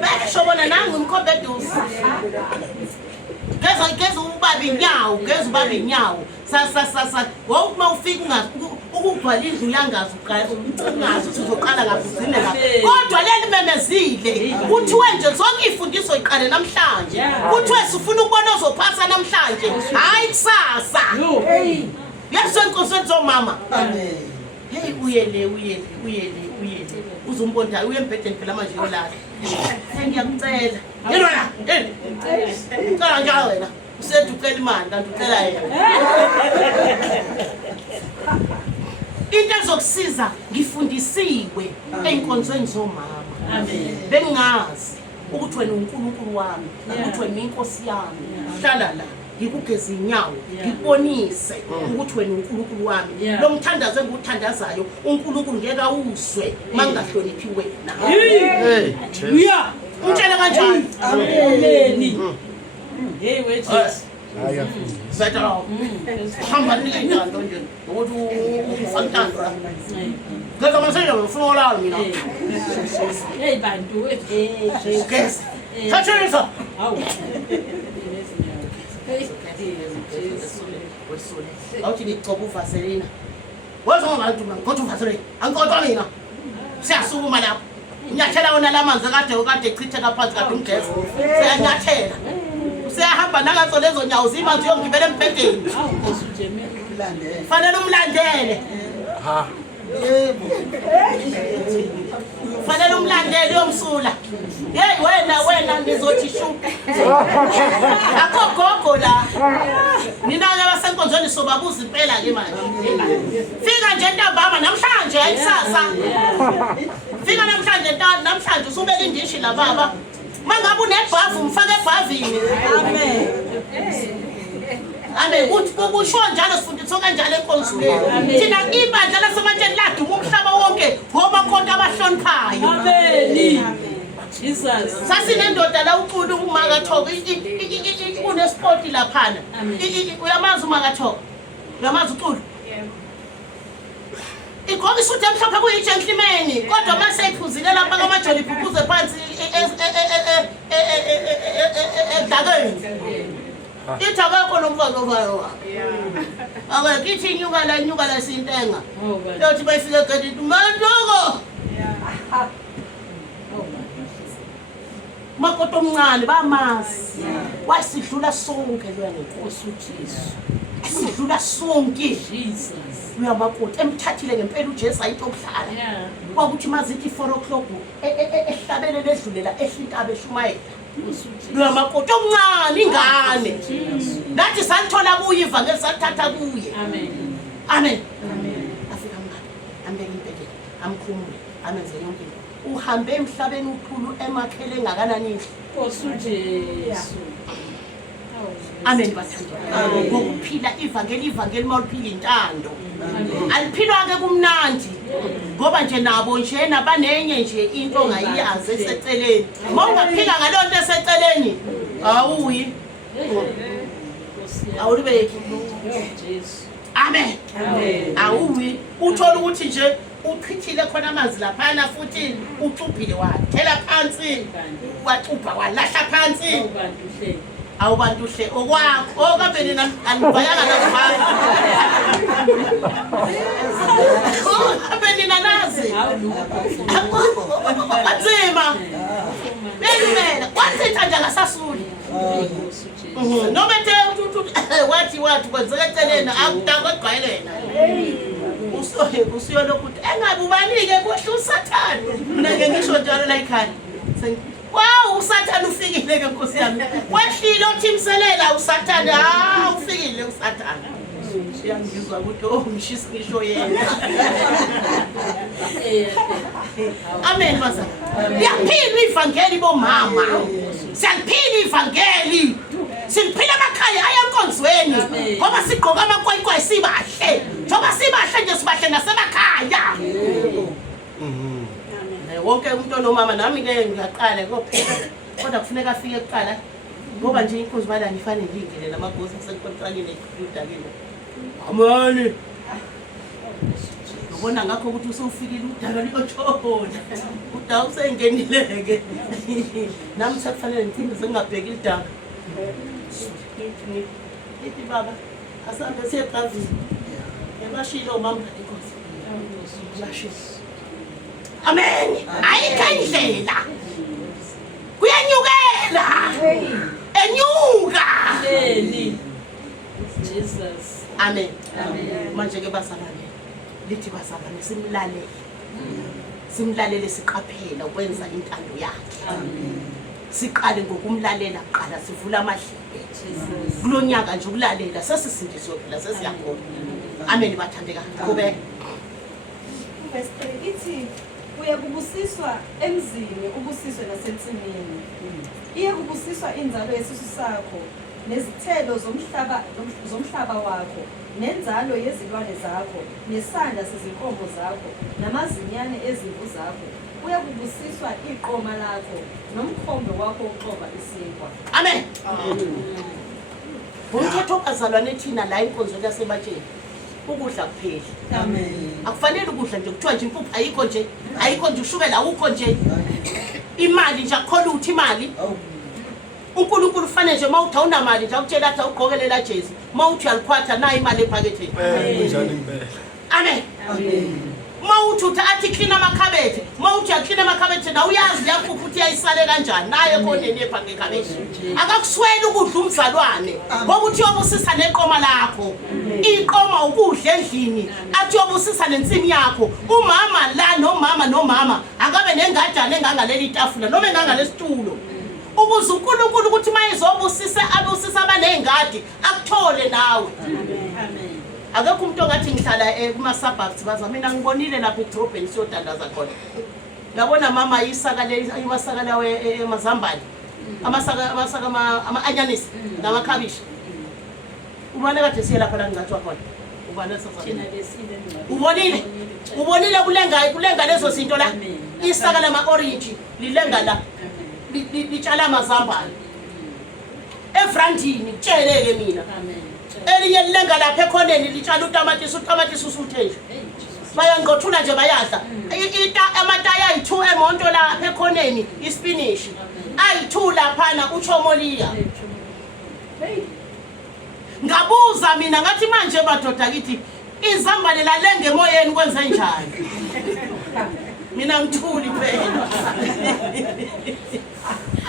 beshobona nangu umkhombedusi geza ubaba inyawo sasa wawuma ufika ukugcwala indlu yangazi ungazi uzoqala ngabuzine lapha kodwa leli memezile kuthiwe nje zonke ifundiso iqale namhlanje kuthiwe sifuna ukubona ozophasa namhlanje hayi kusasa yasenkosini zomama hey uyele uzumbonda uye embhedeni phela manje yolala ngiyakucela yena ucela njalo wena usethi ucela imali kanti ucela yena into ezokusiza ngifundisiwe einkonzweni zomama bengazi ukuthi wena uNkulunkulu wami ukuthi wena inkosi yami hlala la ngikugeza inyawo ngikubonise ukuthi wena uNkulunkulu wami lo mthandazo enguthandazayo uNkulunkulu ngeke awuzwe mangahloniphi wena Haleluya. umtshela kanjani Amen. Hey wethu. better hamba ningayinto nje ukuthi ufantandra ngeke masenya ufuna olala mina Hey bantu wethu. guess thathelisa Hawu. awuthi ngicopha uvaselina wezwa ngabantu ngikhothi uvaselina angikhothwa mina siyasukuma lapho unyathela wona lamanzi kade echitheka phansi kade umgezi siyanyathela usiyahamba nangazo lezo nyawo zimanzi uyongibela embhedeni fanele umlandele fanele umlandele uyomsula hey wena nizothi shu akho gogo la nina ke basenkonzweni sobabuza impela ke manje fika nje ntambama namhlanje ayisasa fika namhlanje usubeka indishi la baba mangabe unebhavu mfake ebhavini amen kuthi kusho njalo sifundiswa kanjalo enkonzweni thina ibandla lasemantsheni laduma umhlaba wonke ngoba khona abahloniphayo Amen. Jesus. sasinendoda la uCulu uMakathoko unesport laphana uyamazi uMakathoko uyamazi uCulu igqoka isuthi emhlophe kuyigentleman kodwa mase ephuzile lapha kamajoli phuphuze phansi edakeni ithakakho nomfazi ovayo akithi inyuka la sintenga yothi bayifike egedini mantoko makoto omncane bamazi wasidlula sonke loya nenkosi uJesu sidlula sonke Jesus. uyamakoti emthathile ngempela uJesu ayinto okuhlala kwakuthi mazithi 4 o'clock ehlabele ledlulela ehlintaba eshumayela uyamakoti omncane ingane ngathi salithola kuye ivangeli salithatha kuye amen afika mngane ambeke impekeni amkhumule amenze yonke into uhambe emhlabeni ukhulu emakhele engakanani Nkosi uJesu. Amen bathandekayo. Ngokuphila ivangeli mawuphila intando. Aliphilwa ke kumnandi. Ngoba nje nabo nje nabanenye nje into ongayiyazi eseceleni. Mawungaphila ngalonto eseceleni, awuyi. Awulibeki. Amen. Awuyi. Uthola ukuthi nje uchithile khona amanzi laphana futhi ucubhile wathela phansi, wacubha walahla phansi. Awubantu hle okwakho okabe nina anibhayanga nabafana. Okabe nina nazi. Atsima. Bemela, wathi nje ngasasuli. Noma ethe wathi kwenzeka eceleni akudakwe egqwayelena. Usiyo lokuthi engabe ubanike kuhle uSathane. Mina ngeke ngisho njalo la ekhaya. Wow, uSathane ufikile ke Nkosi yami. Wehlile othimselela uSathane. Ufikile uSathane. Siyangizwa ukuthi ngishisa ngisho yena. Amen bazali. Yaphila ivangeli bomama. Siyaphila ivangeli. Siphila emakhaya ayankonzweni ngoba sigqoka amakwayikwayi sibahle. Ngoba sibahle nje sibahle nasemakhaya. Wonke umuntu onomama nami ke ngiyaqala kophela kodwa kufuneka afike kuqala ngoba nje inkunzi bala ngifane ngingene namagosi ngisekontrolini ekudakile. Amani. Ubona ngakho ukuthi usufikile udalo liyothona. Udala usengenileke. Nami sekufanele ngithinde sengingabheki idaba. Ithi baba asambe siye ePravini. Yabashilo mama inkosi. Bashilo. Amen. Ayikendlela. Kuyanyukela. Enyuka. Jesus. Amen. Manje ke bazalwane. Lithi bazalwane simlalele. Simlalele siqaphela ukwenza intando yakhe. Siqale ngokumlalela qala sivula amahlebe. Kulonyaka nje ukulalela sesisindiswe phela sesiyakho. Amen bathandeka. Kube. Verse 3 ithi uye kubusiswa emzini ubusiswe nasensimini. Iye kubusiswa inzalo yesisu sakho nezithelo zomhlaba wakho nenzalo yezilwane zakho nesanda sezinkomo zakho namazinyane ezimvu zakho. Uye kubusiswa iqoma lakho nomkhombe wakho uxoba isinkwa. Amen. Umthetho bazalwane thina la inkonzo yasebatsheni ukudla kuphela. Amen. Akufanele ukudla nje kuthiwa nje impuphu ayikho nje, ayikho nje ushukela awukho nje. Imali nje akukho uthi imali. uNkulunkulu ufanele nje mawuthi awunamali nje akutshela athi awugqokelela Jesu. Mawuthi uyalikhwatha nayo imali ephaketheni. Kunjani impela. Amen. Mawuthi uthi athi clean amakhabethe, mawuthi uyaclean amakhabethe na uyazi yakho ukuthi uyayisale kanjani naye koneni ephange ekhabethe. Akakusweli ukudla umzalwane ngoba uthi yobusisa neqoma lakho. Iqoma ukudla endlini athi yobusisa nensimi yakho. Umama la nomama akabe nengadane engangaleli tafula noma engangalesitulo. Ukuze uNkulunkulu ukuthi mayizobusisa abusisa abanezingadi akuthole nawe. Amen. Akekho umuntu ongathi ngihlala kuma suburbs baza mina ngibonile lapha edrobheni siyodandaza khona. Ngabona mama imasaka lawe emazambane. Amasaka ama-anyanisi namakhabishi. Ubona kade siye lapha la ngingathwa khona. Ubona Thina lesile ubonile? Ubonile kulenga lezo zinto la? Isaka lama-orange lilenga la. Litshala amazambane. Efrantini kutsheleke mina. Amen. Elinye lilenga lapha ekhoneni litshala utamatisi usuthe nje. Bayangothula nje bayadla. Amataya ayi2 emonto lapha ekhoneni ispinach. Ayi2 laphana uChomoliya. Ngabuza mina ngathi manje madoda kithi izambane lalenge emoyeni kwenze njani? Mina ngithuli phela.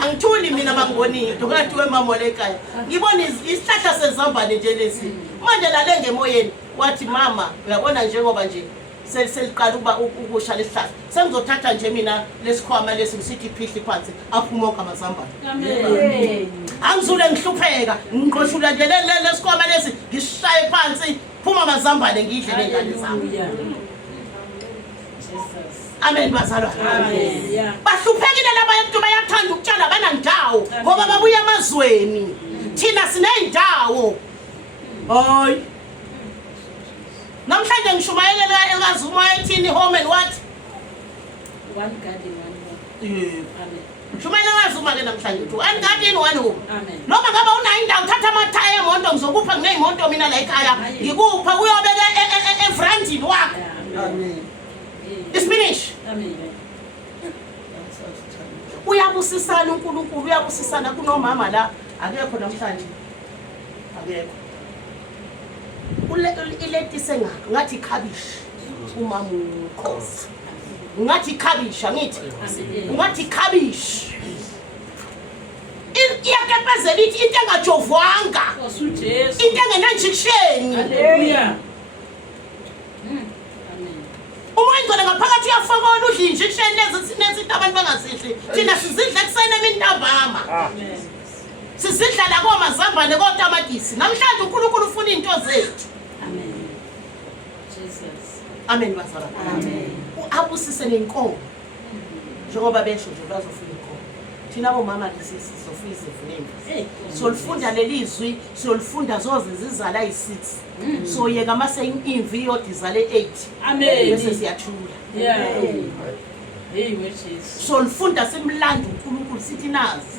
Angithuli mina mangibonile ngathi wemama lekhaya. Ngibona isihlahla sezambane nje lesi. Manje lalenge emoyeni wathi mama uyabona njengoba nje seliqala ukuba ukusha lesihlahla. Sengizothatha nje mina lesikhwama lesi ngisithi phihli phansi aphuma amazambane. Amen. Angizule ngihlupheka ngiqoshula nje lesikhwama lesi ngishaye phansi phuma amazambane ngidle nengane zami. Amen bazalwa. Amen. Bahluphekile laba bantu bayathanda ukutshala banandawo ngoba babuya emazweni. thina siney'ndawo hayi namhlanje ngishumayela ekazuma ethini home and what One garden, one home. Amen. shumayela ekazuma ke namhlanje uthi one garden one home Amen. noma ngabe unayo indawo uthatha amathaya emoto ngizokupha kuney'moto mina la ekhaya ngikupha kuyobeka evrandini wakho Amen. isipinishi Amen. uyabusisana uNkulunkulu uyabusisana kunomama la akekho namhlanje akekho iletise ngakho ngathi ikhabishi umama uKhosi ngathi ikhabisha ngithi ngathi ikhabishi iyakepezela ithi into engajovwanga Jesu. into engenanjikisheni Hallelujah. uma ingcwele ngaphakathi uyafakona udla injikisheni lezi sinezinto abantu bangazidli thina sizidla ekuseni emini ntambama Amen. sizidla la komazambane kotamatisi namhlanje uNkulunkulu ufuna into zethu Amen. Jesus. amen bazalwane Amen. abusise nenkomo njengoba besho nje bazofuna inkomo thina bomama sizofuna izivuneni solifunda lelizwi solifunda zoze zizala i6 soyeka mase imvi yodizale 8 Amen. bese siyathula Yeah. Hey, Jesus. solifunda simlanda uNkulunkulu sithi nazi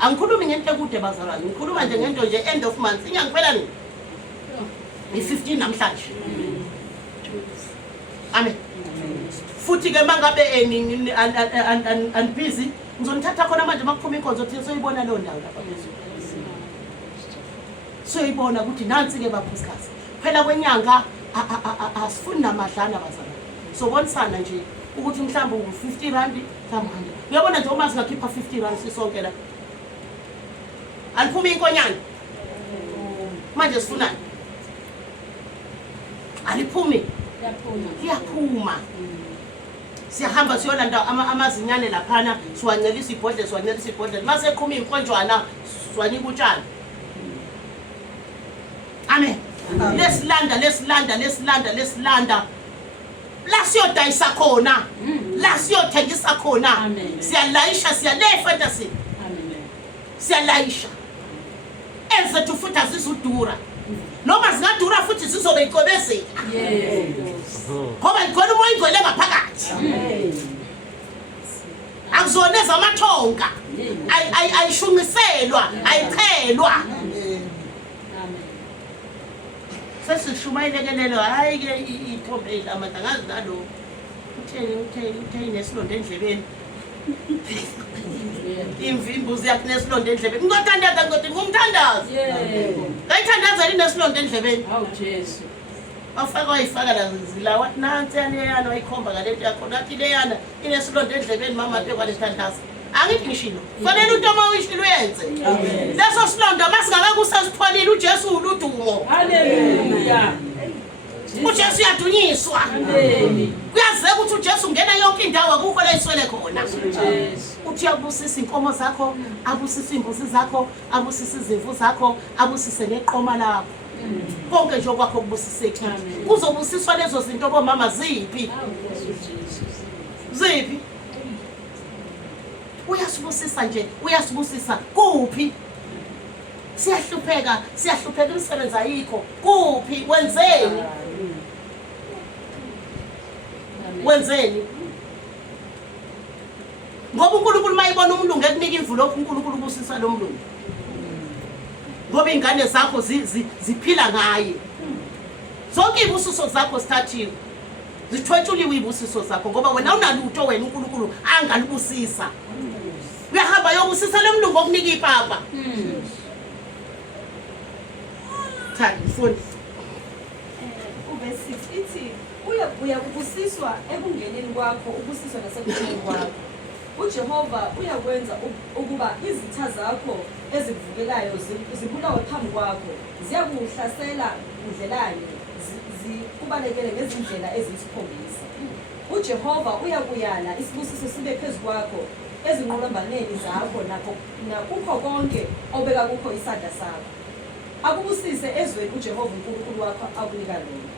angikhulumi ngento ekude bazalwane ngikhuluma nje ngento nje end of month inyangiphela nini i15 namhlanje amen futhi ke mangabe busy ngizonithatha khona manje makuphuma inkonzo thi soyibona leyo ndawo lapha phezulu soyibona ukuthi nansi ke baphusikazi phela kwenyanga asifuni namadlana bazalwane sobonisana nje ukuthi mhlawumbe u50 rand mhlawumbe uyabona nje uma singakhipha 50 rand sisonke la aliphuma inkonyane manje sifunani aliphumi liyaphuma siyahamba siyolanda amazinyane laphana siwancelisa ibhodle mase eqhuma inkonjwana siwanika utshani amen lesilanda la siyodayisa khona la siyothengisa khona siyalayisha siyalefa entasi siyalayisha ezethu futhi azizudura noma zingadura futhi sizobe icobezela ngoba ikhona umoya ingcwele ngaphakathi akuzoneza amathonga ayishunqiselwa ayichelwa sesishumayelekelelo hayi ke ithombe lamandla ngazi nalo utheni nesilonda endlebeni imvimbuzi yakhe nesilonda endlebeni ngothandaza ngothi ngumthandazi kayithandaza linesilonda endlebeni Awu Jesu. afaka wayifaka la zilawa nansi yaneyana wayikhomba ngalento yakho nathi leyana inesilonda endlebeni mama aphe kwalethandaza angithi ngishilo fanele into uma uyishilo uyenze leso silonda masingakakusasithwalile uJesu uludumo Hallelujah. uJesu uyadunyiswa kuyazeka ukuthi uJesu ungena yonke indawo akukho la iswele khona uthi uyabusisa inkomo zakho abusisa imbuzi zakho abusisa izimvu zakho abusise neqoma lakho konke nje okwakho kubusisekile kuzobusiswa lezo zinto bomama ziphi uyasibusisa nje uyasibusisa kuphi siyahlupheka imisebenzi ayikho kuphi wenzeni ngoba uNkulunkulu mayibona umuntu ngekunika imvulo uNkulunkulu ubusisa lo muntu ngoba ingane zakho ziphila ngaye zonke ibusiso zakho sithathiwe zithwetshuliwe ibusiso zakho ngoba wena unalutho wena uNkulunkulu angalibusisa uyahamba yobusisa lo muntu ngokunika ipapa Thandi fundi ube 6 ithi uyabusiswa ekungeneni kwakho ubusiswa nasekuphumeni kwakho uJehova uyakwenza ukuba izitha zakho ezikuvukelayo zibulawe phambi kwakho ziyakuhlasela udlelane zikubalekele ngezindlela eziyisikhombisa uJehova uyakuyala isibusiso sibe phezu kwakho ezinqolambaneni zakho nakukho konke obeka kukho isandla sakho akubusise ezweni uJehova uNkulunkulu wakho akunika lona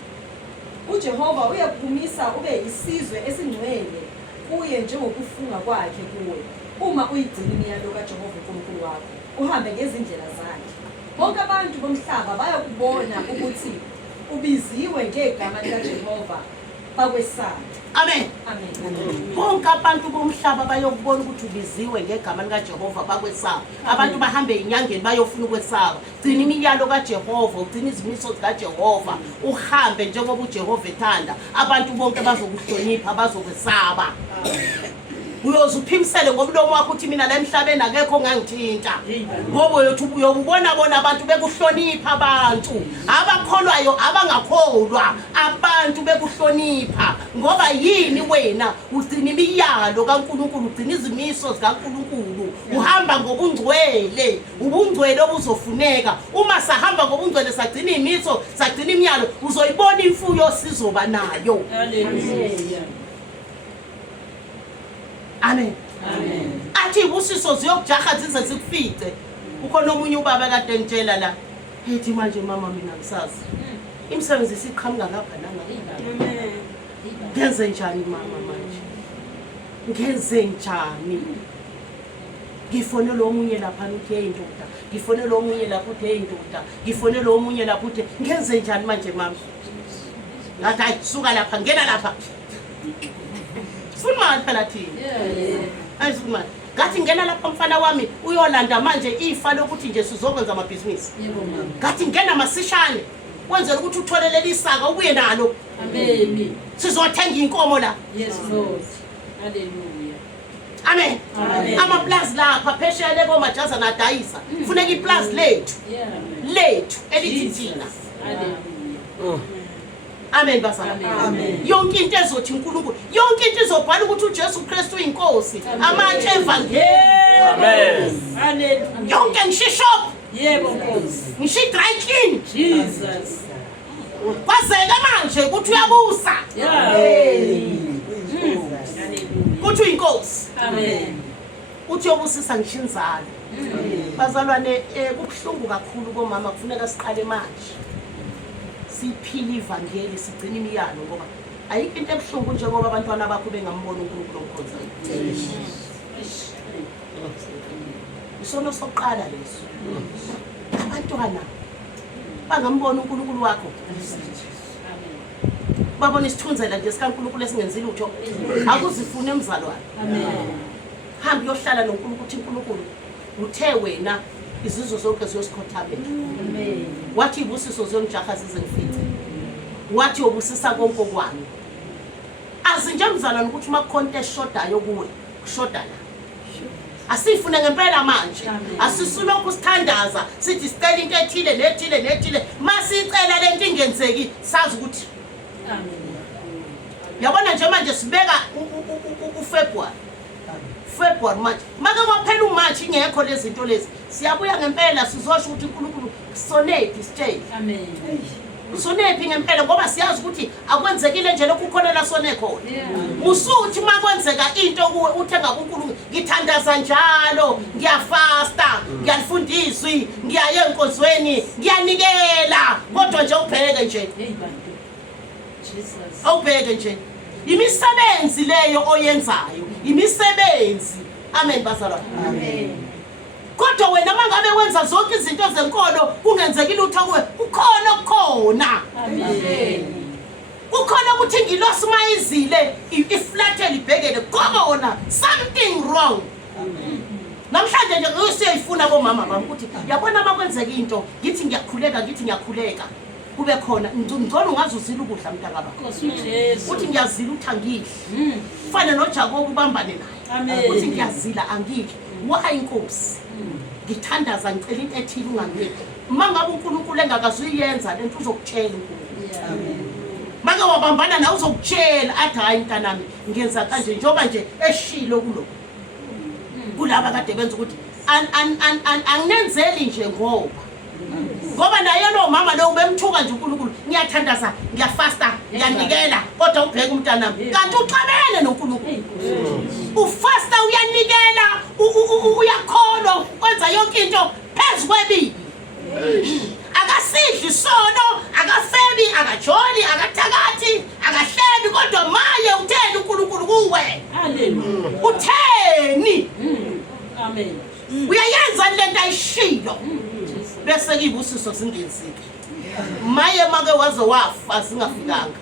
uJehova uyakuphumisa ube isizwe esingcwele kuye njengokufunga kwakhe kuwe uma uyigcina imiyalo kaJehova uNkulunkulu wakho uhambe ngezindlela zakhe bonke abantu bomhlaba bayakubona ukuthi ubiziwe ngegama likaJehova bakwesaba. Amen. Amen. Bonke abantu bomhlaba bayokubona ukuthi ubiziwe ngegama likaJehova bakwesaba. Abantu bahambe inyangeni bayofuna ukwesaba. Gcina imiyalo kaJehova, ugcina izimiso zikaJehova, uhambe njengoba uJehova ethanda. Abantu bonke bazokuhlonipha, bazokwesaba. Uyozuphimisele ngomlomo wakho uthi mina la emhlabeni akekho ngangithinta. Ngoba uyobona bona abantu bekuhlonipha abantu. Abakholwayo abangakholwa abantu bekuhlonipha. Ngoba yini wena ugcina imiyalo kaNkulunkulu, ugcina izimiso zikaNkulunkulu. Uhamba ngobungcwele, ubungcwele obuzofuneka. Uma sahamba ngobungcwele sagcina izimiso, sagcina imiyalo, uzoyibona imfuyo sizoba nayo. Hallelujah. Amen. Amen. Athi ubusiso ziyokujaha zize zikufice. Ukhona omunye ubaba kade engitshela la, ethi manje mama mina ngisazi. Imisebenzi isiqhamuka ngapha nanga. Ngenze njani mama manje? Ngenze njani? Ngifonela omunye lapha uthi hey ndoda, ngifonela omunye lapha uthi hey ndoda, ngifonela omunye lapha uthi ngenze njani manje mama? Ngathi ayisuka lapha ngena lapha. Sifuna phela thina. Ayisifuna. Ngathi ngena lapha mfana wami uyolanda manje ifa lokuthi nje sizokwenza amabhizinisi. Ngathi ngena masishane wenzela ukuthi utholelele isaka ubuye nalo. Amen. Sizothenga inkomo la. Yes, Lord. Hallelujah. Amen. Amen. Amaplazi lapha phesheya lebo majaza nadayisa. Kufuneka iplazi lethu. Yeah. Lethu elithi thina. Hallelujah. Amen bazalwa. Amen. Yonke into ezothi uNkulunkulu, yonke into izobhala ukuthi uJesu Kristu uyinkosi. Amatshe evangeli. Amen. Hallelujah. Yonke ngishishop, Yebo Nkosi. ngishidry clean. Jesus. Kwazeke manje ukuthi uyabusa. Yeah. Hallelujah. Ukuthi uyinkosi. Amen. Uthi yobusisa ngishinzalo. Bazalwane kubuhlungu kakhulu bomama kufuneka siqale manje. Siphile ivangeli sigcina imiyalo ngoba ayikho into ebuhlungu njengoba abantwana bakho bengambona uNkulunkulu omkhonzayo. Isono soqala leso. Abantwana bangambona uNkulunkulu wakho. Babona isithunzela nje sikaNkulunkulu esingenzile utho. Akuzifune emzalwane. Amen. Hamba uyohlala noNkulunkulu uthi uNkulunkulu uthe wena izizwe zonke ziyosikhothambela. Amen. Wathi ibusiso ziyongijaha zize ngifice. Wathi ubusisa konke kwami. Azinje mzalwane ukuthi uma konke eshodayo kuwe kushoda la. Asifune ngempela manje. Asisulokhu sithandaza sithi sicela into ethile nethile nethile. Masicela lento ingenzeki sazi ukuthi Amen. yabona nje manje sibeka uFebruary. February manje. Maka kwaphela uMarch ingekho lezi zinto lezi. Siyabuya ngempela sizosho ukuthi uNkulunkulu sonate sitshele. Amen. Sonephi ngempela ngoba siyazi ukuthi akwenzekile nje lokhu khona la sone khona. Yeah. Musuthi makwenzeka into kuwe uthenga kuNkulunkulu ngithandaza njalo, ngiyafasta, ngiyalifundiswa, ngiyaye enkonzweni, ngiyanikela, kodwa nje ubheke nje. Hey bantu. Jesus. Awubheke nje. Imisebenzi leyo oyenzayo, imisebenzi. Amen bazalwane. Amen. Kodwa wena mangabe wenza zonke izinto zenkolo kungenzekile utho kuwe ukhona okukhona. Amen. Ukhona ukuthi ngilosi mayizile iflathela ibhekele khona something wrong. Namhlanje nje ngiyosiyifuna bomama bami ukuthi yabona makwenzeka into ngithi ngiyakhuleka kube khona ngicela ungazuzila ukudla mntaka Nkosi uJesu. uthi ngiyazila uthangidli kufana noJakobe ubambane naye Amen. uthi ngiyazila angidli waha inkosi ngithandaza ngicela into ethile ungangithi mangabe uNkulunkulu engakazuyenza lento uzokutshela uNkulunkulu. Amen. Maka wabambana nawe uzokutshela athi hayi mntanami ngenza kanje njengoba nje eshilo kulo kulaba kade benza ukuthi anginenzeli nje ngoba naye lo mama lo ubemthuka nje uNkulunkulu ngiyathandaza ngiyafasta ngiyanikela kodwa ubheka umntanami kanti uxabene noNkulunkulu. Ufasta uyanikela uyakholwa kwenza yonke into phezu kwebibi. Akasidli sono akafebi akajoli akathakathi akahlebi kodwa maye utheni uNkulunkulu kuwe. Hallelujah. Utheni Amen. Uyayenza lento ayishilo Jesus. bese kibusiso singenzike. Maye make waze wafa singafikanga.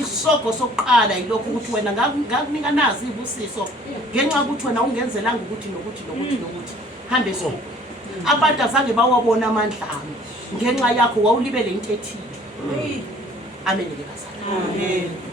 Isoko sokuqala yilokho ukuthi wena ngakunika nazi ibusiso ngenxa ukuthi wena ungenzelanga ukuthi nokuthi hambe so. Abantu azange bawabona amandla ami ngenxa yakho wawulibele into ethile. Amen ke bazalwane. Amen.